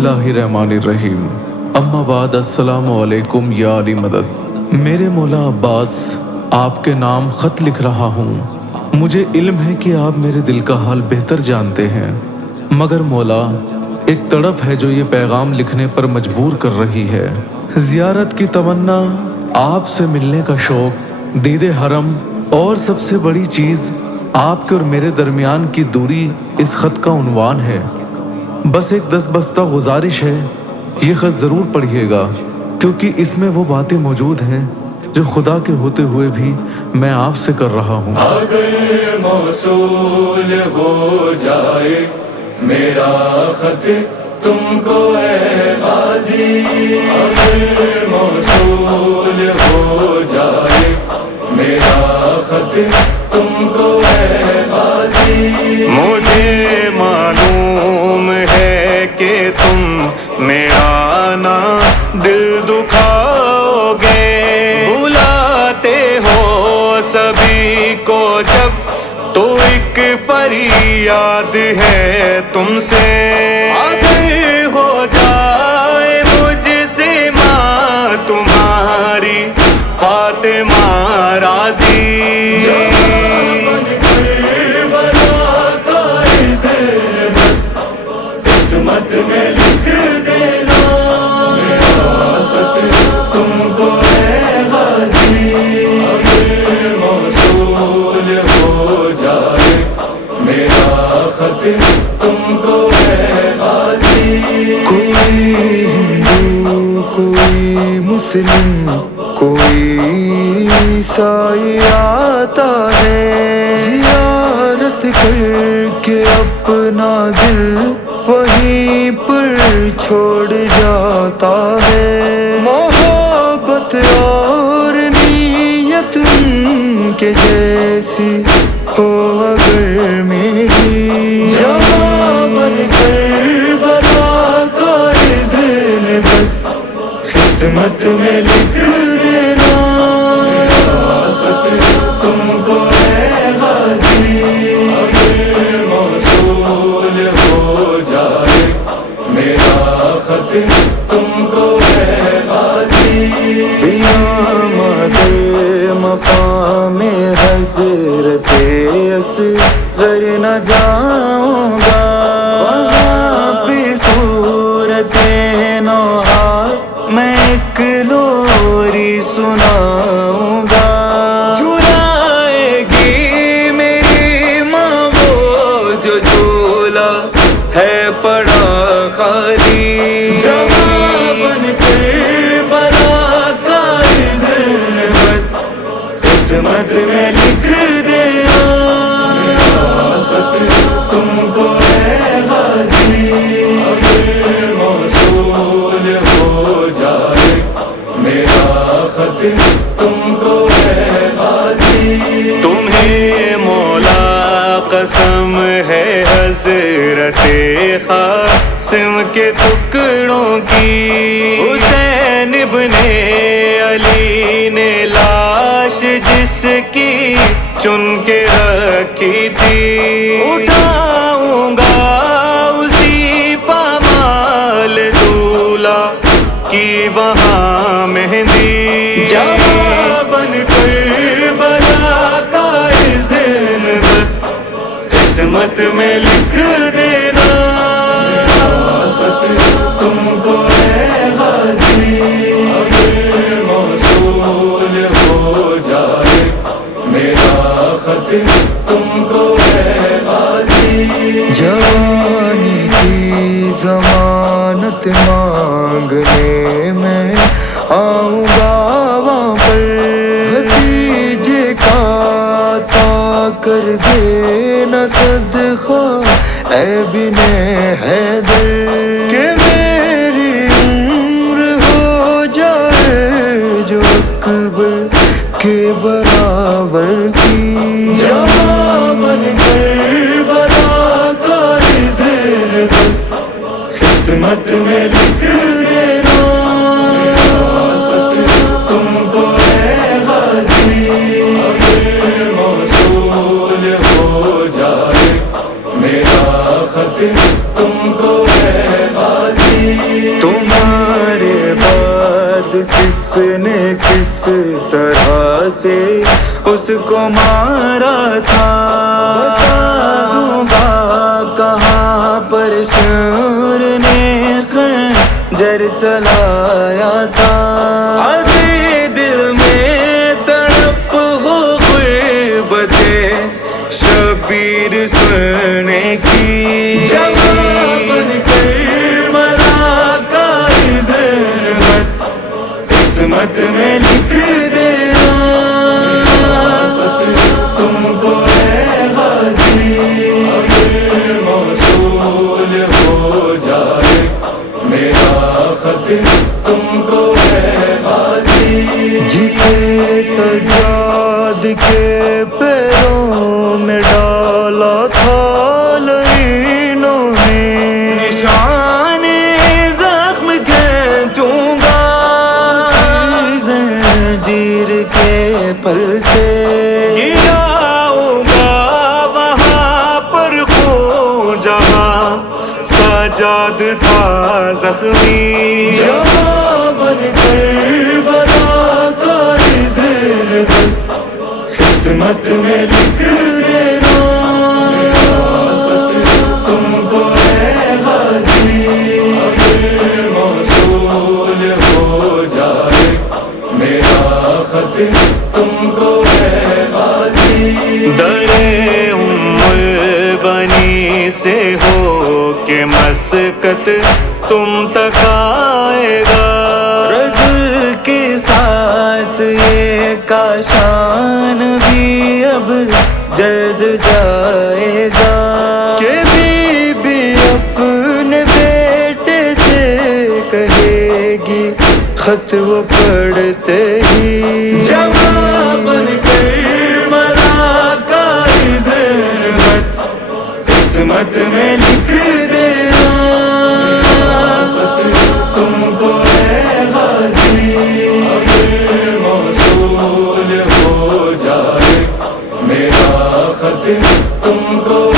बिस्मिल्लाहिर्रहमानिर्रहीम। अम्मा बाद अस्सलामु अलैकुम या अली मदद। मेरे मौला अब्बास, आपके नाम ख़त लिख रहा हूँ। मुझे इल्म है कि आप मेरे दिल का हाल बेहतर जानते हैं, मगर मौला एक तड़प है जो ये पैगाम लिखने पर मजबूर कर रही है। ज़ियारत की तमन्ना, आपसे मिलने का शौक़, दीदे हरम और सबसे बड़ी चीज़ आपके और मेरे दरमियान की दूरी इस ख़त का उन्वान है। बस एक दस्तबस्ता गुजारिश है, ये ख़त ज़रूर पढ़िएगा, क्योंकि इसमें वो बातें मौजूद हैं जो खुदा के होते हुए भी मैं आपसे कर रहा हूँ। अगर मौसूल हो जाए मेरा ख़त तुमको ऐ गाज़ी, अगर मौसूल हो जाए मेरा ख़त तुमको ऐ गाज़ी, मुझे मालूम है कि तुम मेरा ना दिल दुखाओगे। बुलाते हो सभी को जब तो एक फरियाद है तुमसे, अगर हो जाए मुझसे माँ तुम्हारी फातिमा राज़ी, किस्मत में लिख देना मेरा ख़त तुमको ऐ गाज़ी, अगर मौसूल हो जाए मेरा ख़त तुमको ऐ गाज़ी। कोई हिंदू, कोई मुस्लिम, कोई ईसाई आता है, ज़ियारत करके अपना दिल वहीं पर छोड़ जाता है। मोहब्बत और नीयत उनके जैसी हो अगर मेरी, जवां बनकर बला का इज़्न बस किस्मत में लिख देना मेरा ख़त तुमको ऐ गाज़ी, अगर मौसूल हो जाए मेरा ख़त तुमको ऐ गाज़ी। क़यामत मक़ामे हज़रते असग़र न जाऊँगा, वहाँ पे सूरते नौहा मैं एक लोरी सुनाऊँगा। झुलाएगी मेरी माँ वो जो झूला है पड़ा खाली, जवां बनकर बला का इज़्न बस किस्मत में लिख देना मेरा ख़त तुमको ऐ गाज़ी, अगर मौसूल हो जाए मेरा ख़त तुमको ऐ गाज़ी। तुम्हें मौला कसम है हज़रते क़ासिम के टुकड़ों की, हुसैन इब्ने अली ने लाश जिसकी चुन के रखी थी, उठाऊंगा उसी पामाल दूल्हा की वहाँ मेहंदी, जवां बनकर बला का इज़्न बस किस्मत में लिख देना मेरा ख़त तुमको ऐ गाज़ी, अगर मौसूल हो जाए मेरा ख़त तुमको ऐ गाज़ी। जवानी की ज़मानत मांगने में आऊँगा वहाँ पर, भतीजे का अता कर देना सदक़ा ऐ बिने हैदर, के मेरी उम्र हो जाए जो अकबर के बराबर की, जवां बनकर बला का इज़्न बस किस्मत में लिख देना मेरा ख़त तुमको ऐ गाज़ी, अगर मौसूल हो जाए मेरा ख़त तुमको ऐ गाज़ी। نے کس طرح سے اس کو مارا تھا، بتا دوں گا کہاں پر شور نے خنجر چلایا تھا۔ اگر دل میں تڑپ ہو غربت شبیر سننے کی، جواب بن کربلا کا اذن بس قسمت میں لکھ دینا، تم کو ہے غازی اگر موصول ہو جائے میرا خط، تم کو ہے غازی۔ جسے سجاد کے پیروں میں ڈالا تھا لعینوں نے، نشان زخم کھینچوں گا زنجیر کے پل سے، گراؤں گا وہاں پر خون جہاں سجاد تھا زخمی، جواب بن کربلا کا اذن بس قسمت میں لکھ دینا، تم کو ہے غازی اگر موصول ہو جائے میرا خط، تم کو ہے غازی۔ درے البنی سے ہو کے مسکت تم تک آئے گا، رجل کے ساتھ یہ کاشان بھی اب جلد جائے گا، کہ بی بی اپنے بیٹے سے کہے گی خط وہ پڑھتے ہی، جواب بن کربلا کا اذن بس قسمت میں لکھ دینا، تم کو ہے غازی اگر موصول ہو جائے میرا خط، تم کو